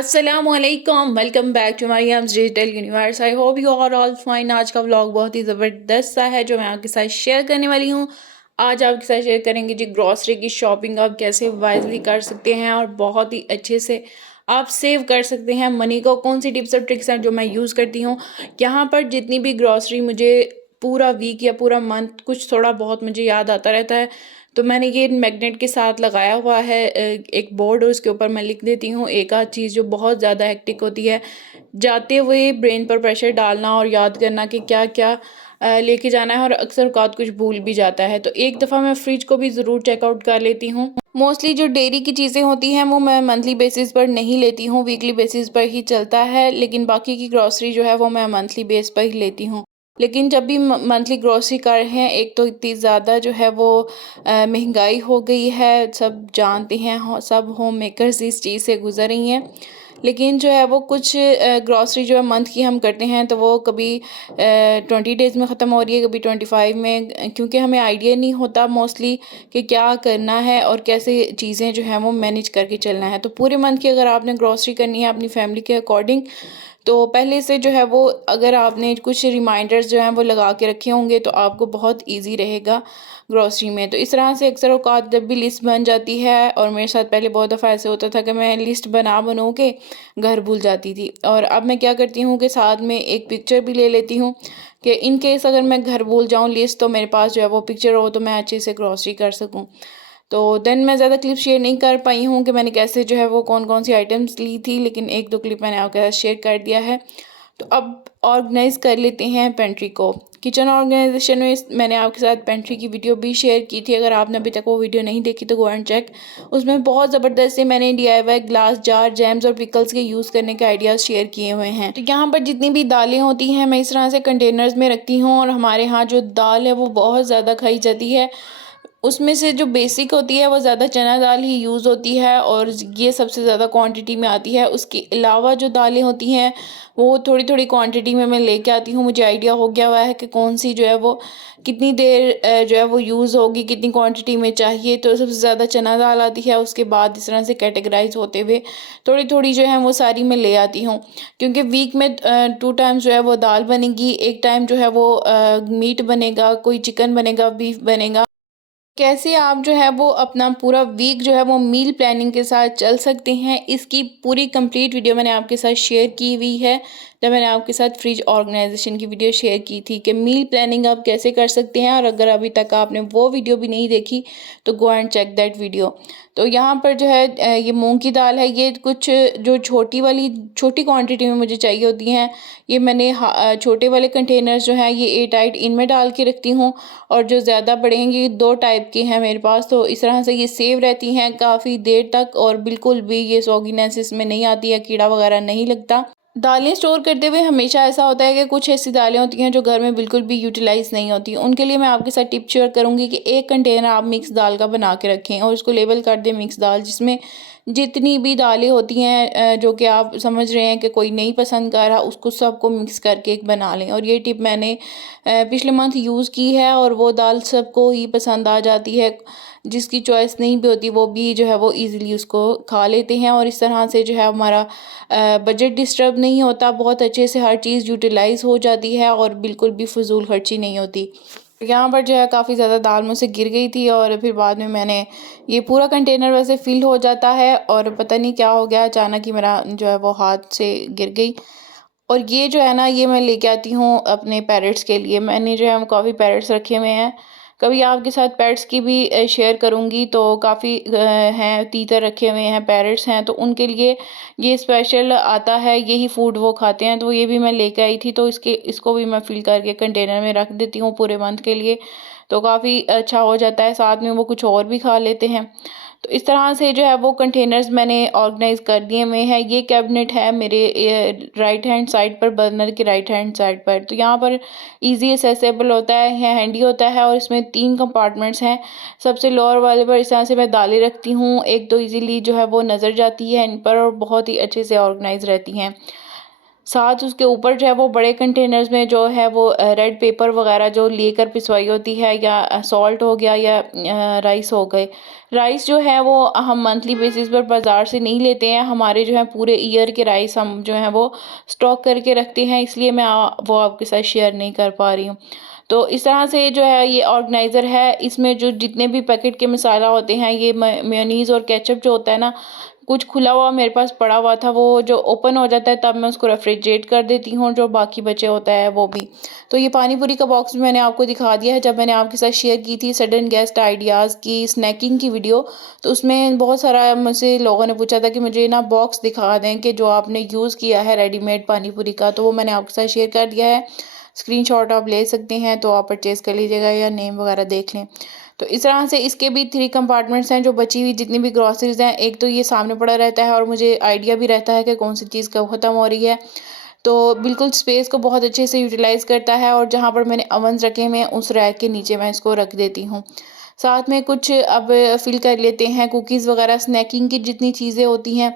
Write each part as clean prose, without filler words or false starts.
अस्सलामुअलैकुम, welcome back to my Em's digital universe. I hope you are all fine. आज का vlog बहुत ही ज़बरदस्त सा है जो मैं आपके साथ शेयर करने वाली हूँ। आज आपके साथ शेयर करेंगे जी ग्रॉसरी की शॉपिंग आप कैसे वाइजली कर सकते हैं और बहुत ही अच्छे से आप सेव कर सकते हैं मनी को। कौन सी टिप्स और ट्रिक्स हैं जो मैं यूज़ करती हूँ। यहाँ पर जितनी भी ग्रॉसरी मुझे पूरा वीक या पूरा मंथ कुछ थोड़ा बहुत मुझे याद आता रहता है, तो मैंने ये मैग्नेट के साथ लगाया हुआ है एक बोर्ड, और उसके ऊपर मैं लिख देती हूँ एक आध चीज़ जो बहुत ज़्यादा हेक्टिक होती है। जाते हुए ब्रेन पर प्रेशर डालना और याद करना कि क्या क्या लेके जाना है, और अक्सर औक़ात कुछ भूल भी जाता है। तो एक दफ़ा मैं फ्रिज को भी ज़रूर चेकआउट कर लेती हूँ। मोस्टली जो डेयरी की चीज़ें होती हैं वो मैं मंथली बेसिस पर नहीं लेती हूँ, वीकली बेसिस पर ही चलता है, लेकिन बाकी की ग्रॉसरी जो है वो मैं मंथली बेस पर ही लेती हूँ। लेकिन जब भी मंथली ग्रॉसरी कर रहे हैं, एक तो इतनी ज़्यादा जो है वो महंगाई हो गई है, सब जानते हैं, सब होम मेकर्स इस चीज़ से गुजर रही हैं। लेकिन जो है वो कुछ ग्रॉसरी जो है मंथ की हम करते हैं तो वो कभी 20 डेज़ में ख़त्म हो रही है, कभी 25 में, क्योंकि हमें आइडिया नहीं होता मोस्टली कि क्या करना है और कैसे चीज़ें जो हैं वो मैनेज करके चलना है। तो पूरे मंथ की अगर आपने ग्रॉसरी करनी है अपनी फैमिली के अकॉर्डिंग, तो पहले से जो है वो अगर आपने कुछ रिमाइंडर्स जो हैं वो लगा के रखे होंगे तो आपको बहुत ईज़ी रहेगा ग्रॉसरी में। तो इस तरह से अक्सर औक़ात जब भी लिस्ट बन जाती है, और मेरे साथ पहले बहुत दफ़ा ऐसे होता था कि मैं लिस्ट बना के घर भूल जाती थी, और अब मैं क्या करती हूँ कि साथ में एक पिक्चर भी ले लेती हूँ कि इन केस अगर मैं घर भूल जाऊँ लिस्ट, तो मेरे पास जो है वो पिक्चर हो तो मैं अच्छे से ग्रॉसरी कर सकूँ। तो देन मैं ज़्यादा क्लिप शेयर नहीं कर पाई हूँ कि मैंने कैसे जो है वो कौन-कौन सी आइटम्स ली थी, लेकिन 1-2 क्लिप मैंने आपके साथ शेयर कर दिया है। तो अब ऑर्गेनाइज़ कर लेते हैं पेंट्री को। किचन ऑर्गेनाइजेशन में मैंने आपके साथ पेंट्री की वीडियो भी शेयर की थी, अगर आपने अभी तक वो वीडियो नहीं देखी तो गो एंड चेक। उसमें बहुत ज़बरदस्त से मैंने डीआईवाई ग्लास जार, जैम्स और पिकल्स के यूज़ करने के आइडियाज़ शेयर किए हुए हैं। तो यहाँ पर जितनी भी दालें होती हैं मैं इस तरह से कंटेनर्स में रखती हूँ, और हमारे यहाँ जो दाल है वो बहुत ज़्यादा खाई जाती है। उसमें से जो बेसिक होती है वो ज़्यादा चना दाल ही यूज़ होती है, और ये सबसे ज़्यादा क्वांटिटी में आती है। उसके अलावा जो दालें होती हैं वो थोड़ी-थोड़ी क्वांटिटी में मैं लेके आती हूँ। मुझे आइडिया हो गया हुआ है कि कौन-सी जो है वो कितनी देर जो है वो यूज़ होगी, कितनी क्वांटिटी में चाहिए। तो सबसे ज़्यादा चना दाल आती है, उसके बाद इस तरह से कैटेगराइज़ होते हुए थोड़ी-थोड़ी जो है वो सारी मैं ले आती हूँ। क्योंकि वीक में 2 टाइम्स जो है वो दाल बनेगी, एक टाइम जो है वो मीट बनेगा, कोई चिकन बनेगा, बीफ बनेगा। कैसे आप जो है वो अपना पूरा वीक जो है वो मील प्लानिंग के साथ चल सकते हैं, इसकी पूरी कंप्लीट वीडियो मैंने आपके साथ शेयर की हुई है। जब मैंने आपके साथ फ्रिज ऑर्गेनाइजेशन की वीडियो शेयर की थी कि मील प्लानिंग आप कैसे कर सकते हैं, और अगर अभी तक आपने वो वीडियो भी नहीं देखी तो go and check that video. तो यहाँ पर जो है ये मूंग की दाल है, ये कुछ जो छोटी क्वांटिटी में मुझे चाहिए होती हैं, ये मैंने छोटे वाले कंटेनर्स जो हैं ये एयरटाइट इनमें डाल के रखती हूँ, और जो ज़्यादा बड़े हैं ये 2 टाइप के हैं मेरे पास। तो इस तरह से ये सेव रहती हैं काफ़ी देर तक, और बिल्कुल भी ये सॉगीनेस इसमें नहीं आती है, कीड़ा वगैरह नहीं लगता। दालें स्टोर करते हुए हमेशा ऐसा होता है कि कुछ ऐसी दालें होती हैं जो घर में बिल्कुल भी यूटिलाइज़ नहीं होती। उनके लिए मैं आपके साथ टिप शेयर करूँगी कि एक कंटेनर आप मिक्स दाल का बना के रखें, और उसको लेबल कर दें मिक्स दाल, जिसमें जितनी भी दालें होती हैं जो कि आप समझ रहे हैं कि कोई नहीं पसंद कर रहा, उसको सबको मिक्स करके एक बना लें। और ये टिप मैंने पिछले मंथ यूज़ की है, और वो दाल सबको ही पसंद आ जाती है। जिसकी चॉइस नहीं भी होती वो भी जो है वो ईज़िली उसको खा लेते हैं, और इस तरह से जो है हमारा बजट डिस्टर्ब नहीं होता, बहुत अच्छे से हर चीज़ यूटिलाइज़ हो जाती है, और बिल्कुल भी फ़िज़ूल खर्ची नहीं होती। यहाँ पर जो है काफ़ी ज़्यादा दाल मुझसे गिर गई थी, और फिर बाद में मैंने ये पूरा कंटेनर वैसे फ़िल हो जाता है, और पता नहीं क्या हो गया अचानक ही मेरा जो है वो हाथ से गिर गई। और ये जो है ना ये मैं लेके आती हूँ अपने पैरट्स के लिए। मैंने जो है वो काफ़ी पैरट्स रखे हुए हैं। कभी आपके साथ पेट्स की भी शेयर करूँगी, तो काफ़ी हैं, तीतर रखे हुए हैं, पैरट्स हैं, तो उनके लिए ये स्पेशल आता है, यही फूड वो खाते हैं। तो ये भी मैं लेके आई थी, तो इसको भी मैं फ़िल करके कंटेनर में रख देती हूँ पूरे मंथ के लिए। तो काफ़ी अच्छा हो जाता है, साथ में वो कुछ और भी खा लेते हैं। तो इस तरह से जो है वो कंटेनर्स मैंने ऑर्गेनाइज़ कर दिए हुए हैं। ये कैबिनेट है मेरे राइट हैंड साइड पर, बर्नर के राइट हैंड साइड पर। तो यहाँ पर ईज़ी एक्सेसिबल होता है, हैंडी होता है, और इसमें 3 कंपार्टमेंट्स हैं। सबसे लोअर वाले पर इस तरह से मैं दालें रखती हूँ। एक तो ईज़िली जो है वो नज़र जाती है इन पर, और बहुत ही अच्छे से ऑर्गेनाइज़ रहती हैं। साथ उसके ऊपर जो है वो बड़े कंटेनर्स में जो है वो रेड पेपर वगैरह जो लेकर पिसवाई होती है, या सॉल्ट हो गया, या राइस हो गए। राइस जो है वो हम मंथली बेसिस पर बाज़ार से नहीं लेते हैं, हमारे जो है पूरे ईयर के राइस हम जो है वो स्टॉक करके रखते हैं, इसलिए मैं वो आपके साथ शेयर नहीं कर पा रही हूँ। तो इस तरह से जो है ये ऑर्गेनाइज़र है, इसमें जो जितने भी पैकेट के मसाला होते हैं, ये मेयोनीज़ और केचप जो होता है ना, कुछ खुला हुआ मेरे पास पड़ा हुआ था, वो जो ओपन हो जाता है तब मैं उसको रेफ्रिजरेट कर देती हूँ, जो बाकी बचे होता है वो भी। तो ये पानी पूरी का बॉक्स भी मैंने आपको दिखा दिया है, जब मैंने आपके साथ शेयर की थी सडन गेस्ट आइडियाज़ की स्नैकिंग की वीडियो, तो उसमें बहुत सारा मुझसे लोगों ने पूछा था कि मुझे ना बॉक्स दिखा दें कि जो आपने यूज़ किया है रेडीमेड पानी पूरी का, तो वो मैंने आपके साथ शेयर कर दिया है। स्क्रीनशॉट आप ले सकते हैं, तो आप परचेज़ कर लीजिएगा या नेम वगैरह देख लें। तो इस तरह से इसके भी 3 कंपार्टमेंट्स हैं, जो बची हुई जितनी भी ग्रॉसरीज़ हैं, एक तो ये सामने पड़ा रहता है और मुझे आइडिया भी रहता है कि कौन-सी चीज़ कब ख़त्म हो रही है। तो बिल्कुल स्पेस को बहुत अच्छे से यूटिलाइज़ करता है, और जहाँ पर मैंने ओवन्स रखे हुए हैं, उस रैक के नीचे मैं इसको रख देती हूँ। साथ में कुछ अब फ़िल कर लेते हैं कुकीज़ वगैरह, स्नैकिंग की जितनी चीज़ें होती हैं,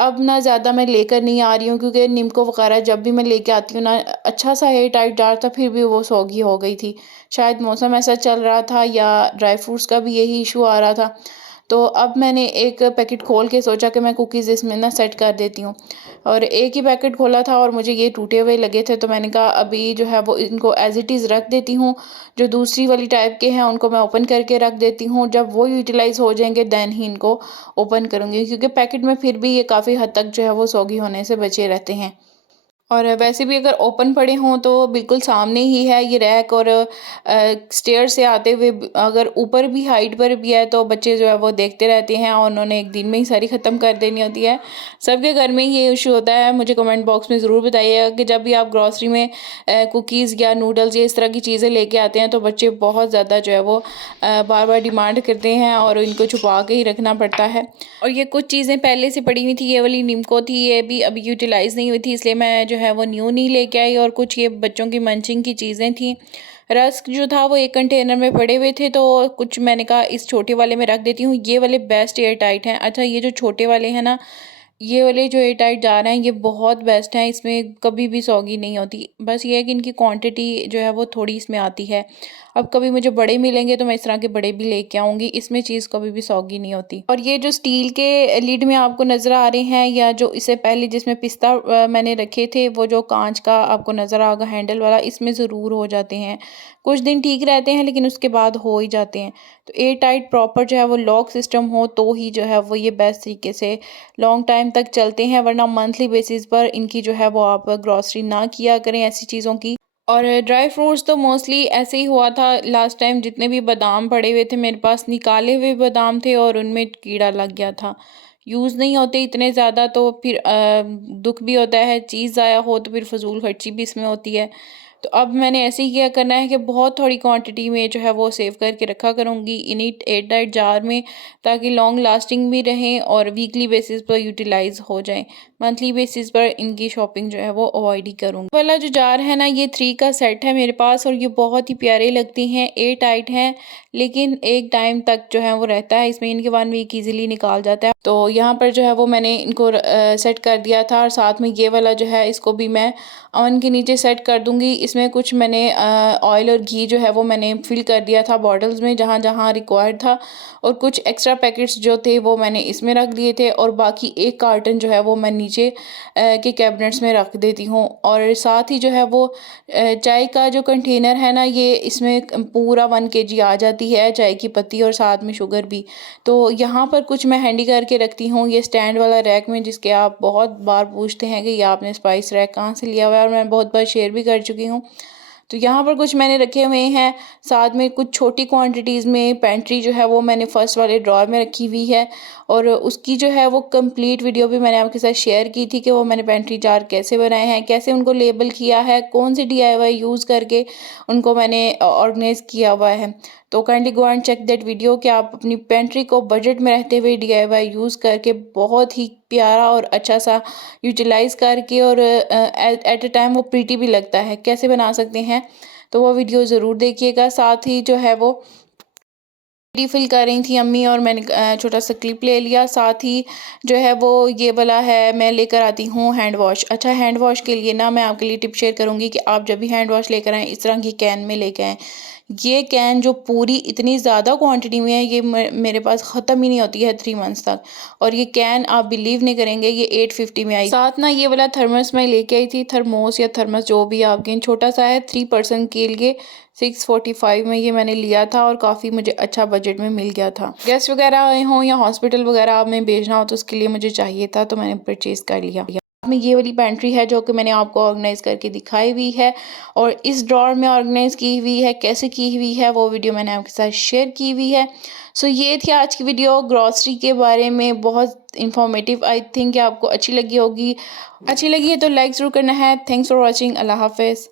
अब ना ज़्यादा मैं लेकर नहीं आ रही हूँ, क्योंकि निम्को वगैरह जब भी मैं लेके आती हूँ ना, अच्छा सा एयर टाइट जार था, फिर भी वो सौगी हो गई थी। शायद मौसम ऐसा चल रहा था, या ड्राई फ्रूट्स का भी यही इशू आ रहा था। तो अब मैंने एक पैकेट खोल के सोचा कि मैं कुकीज़ इसमें ना सेट कर देती हूँ, और एक ही पैकेट खोला था और मुझे ये टूटे हुए लगे थे, तो मैंने कहा अभी जो है वो इनको एज़ इट इज़ रख देती हूँ। जो दूसरी वाली टाइप के हैं उनको मैं ओपन करके रख देती हूँ, जब वो यूटिलाइज़ हो जाएँगे देन ही इनको ओपन करूँगी, क्योंकि पैकेट में फिर भी ये काफ़ी हद तक जो है वो सौगी होने से बचे रहते हैं। और वैसे भी अगर ओपन पड़े हों तो बिल्कुल सामने ही है ये रैक, और स्टेयर से आते हुए अगर ऊपर भी हाइट पर भी है, तो बच्चे जो है वो देखते रहते हैं, और उन्होंने एक दिन में ही सारी ख़त्म कर देनी होती है। सबके घर में ये इशू होता है। मुझे कमेंट बॉक्स में ज़रूर बताइएगा कि जब भी आप ग्रॉसरी में कुकीज़ या नूडल्स या इस तरह की चीज़ें लेके आते हैं, तो बच्चे बहुत ज़्यादा जो है वो बार बार डिमांड करते हैं, और इनको छुपा के ही रखना पड़ता है। और ये कुछ चीज़ें पहले से पड़ी हुई थी, ये वाली निम्को थी, ये भी अभी यूटिलाइज़ नहीं हुई थी, इसलिए मैं जो है वो न्यू नहीं लेके आई, और कुछ ये बच्चों की मंचिंग की चीज़ें थी। रस्क जो था वो एक कंटेनर में पड़े हुए थे, तो कुछ मैंने कहा इस छोटे वाले में रख देती हूँ। ये वाले बेस्ट एयर टाइट हैं। अच्छा, ये जो छोटे वाले हैं ना, ये वाले जो एयर टाइट जार हैं, ये बहुत बेस्ट हैं, इसमें कभी भी सौगी नहीं होती। बस ये है कि इनकी क्वांटिटी जो है वो थोड़ी इसमें आती है। अब कभी मुझे बड़े मिलेंगे तो मैं इस तरह के बड़े भी लेके आऊँगी, इसमें चीज़ कभी भी सौगी नहीं होती। और ये जो स्टील के लिड में आपको नज़र आ रहे हैं, या जो इससे पहले जिसमें पिस्ता मैंने रखे थे, वो जो कांच का आपको नज़र आएगा हैंडल वाला, इसमें ज़रूर हो जाते हैं। कुछ दिन ठीक रहते हैं, लेकिन उसके बाद हो ही जाते हैं। तो एयर टाइट प्रॉपर जो है वो लॉक सिस्टम हो, तो ही जो है वो ये बेस्ट तरीके से लॉन्ग टाइम तक चलते हैं, वरना मंथली बेसिस पर इनकी जो है वो आप ग्रॉसरी ना किया करें ऐसी चीज़ों की। और ड्राई फ्रूट्स तो मोस्टली ऐसे ही हुआ था लास्ट टाइम, जितने भी बादाम पड़े हुए थे मेरे पास, निकाले हुए बादाम थे और उनमें कीड़ा लग गया था। यूज़ नहीं होते इतने ज़्यादा, तो फिर दुख भी होता है, चीज़ ज़ाया हो तो फिर फजूल खर्ची भी इसमें होती है। तो अब मैंने ऐसे ही क्या करना है कि बहुत थोड़ी क्वांटिटी में जो है वो सेव करके रखा करूँगी इन्हीं एयर टाइट जार में, ताकि लॉन्ग लास्टिंग भी रहें और वीकली बेसिस पर यूटिलाइज़ हो जाएँ। मंथली बेसिस पर इनकी शॉपिंग जो है वो अवॉइड ही करूँगी। वाला जो जार है ना, ये 3 का सेट है मेरे पास, और ये बहुत ही प्यारे लगते हैं, एयर टाइट हैं, लेकिन एक टाइम तक जो है वो रहता है, इसमें इनके 1 वीक ईज़िली निकाल जाता है। तो यहाँ पर जो है वो मैंने इनको सेट कर दिया था, और साथ में ये वाला जो है इसको भी मैं ओवन के नीचे सेट कर दूँगी। इसमें कुछ मैंने ऑयल और घी जो है वो मैंने फिल कर दिया था बॉटल्स में, जहाँ-जहाँ रिक्वायर्ड था, और कुछ एक्स्ट्रा पैकेट्स जो थे वो मैंने इसमें रख दिए थे, और बाकी एक कार्टन जो है वो मैं नीचे के कैबिनेट्स में रख देती हूँ। और साथ ही जो है वो चाय का जो कंटेनर है ना, ये इसमें पूरा 1 केजी आ जाती है चाय की पत्ती, और साथ में शुगर भी। तो यहाँ पर कुछ मैं हैंडी करके रखती हूँ ये स्टैंड वाला रैक में, जिसके आप बहुत बार पूछते हैं कि ये आपने स्पाइस रैक कहाँ से लिया हुआ है, और मैं बहुत बार शेयर भी कर चुकी हूँ। तो यहाँ पर कुछ मैंने रखे हुए हैं, साथ में कुछ छोटी क्वांटिटीज़ में पेंट्री जो है वो मैंने फर्स्ट वाले ड्रॉअर में रखी हुई है, और उसकी जो है वो कंप्लीट वीडियो भी मैंने आपके साथ शेयर की थी कि वो मैंने पेंट्री जार कैसे बनाए हैं, कैसे उनको लेबल किया है, कौन से DIY यूज़ करके उनको मैंने ऑर्गेनाइज़ किया हुआ है। तो kindly go and check that video कि आप अपनी पेंट्री को बजट में रहते हुए DIY यूज़ करके बहुत ही प्यारा और अच्छा सा यूटिलाइज़ करके, और एट अ टाइम वो प्रीटी भी लगता है, कैसे बना सकते हैं। तो वो वीडियो ज़रूर देखिएगा। साथ ही जो है वो रिफ़िल कर रही थी अम्मी और मैंने छोटा सा क्लिप ले लिया। साथ ही जो है वो ये वाला है, मैं लेकर आती हूँ हैंड वॉश। अच्छा, हैंड वॉश के लिए ना मैं आपके लिए टिप शेयर करूँगी कि आप जब भी हैंड वॉश लेकर आएँ इस तरह की कैन में लेके आएँ। ये कैन जो पूरी इतनी ज़्यादा क्वांटिटी में है, ये मेरे पास ख़त्म ही नहीं होती है 3 मंथ्स तक। और ये कैन आप बिलीव नहीं करेंगे, ये 850 में आई। साथ ना ये वाला थर्मस मैं लेके आई थी, थर्मोस या थर्मस जो भी आप कहें, छोटा सा है 3 पर्सन के लिए। 645 में ये मैंने लिया था और काफ़ी मुझे अच्छा बजट में मिल गया था। गेस्ट वगैरह आए हों या हॉस्पिटल वगैरह में भेजना हो तो उसके लिए मुझे चाहिए था, तो मैंने परचेज़ कर लिया। में ये वाली पेंट्री है जो कि मैंने आपको ऑर्गेनाइज़ करके दिखाई हुई है और इस ड्रॉर में ऑर्गेनाइज़ की हुई है, कैसे की हुई है वो वीडियो मैंने आपके साथ शेयर की हुई है। सो ये थी आज की वीडियो ग्रॉसरी के बारे में, बहुत इंफॉर्मेटिव। आई थिंक आपको अच्छी लगी होगी। अच्छी लगी है तो लाइक ज़रूर करना है। Thanks for watching. अल्लाह हाफ़िज़।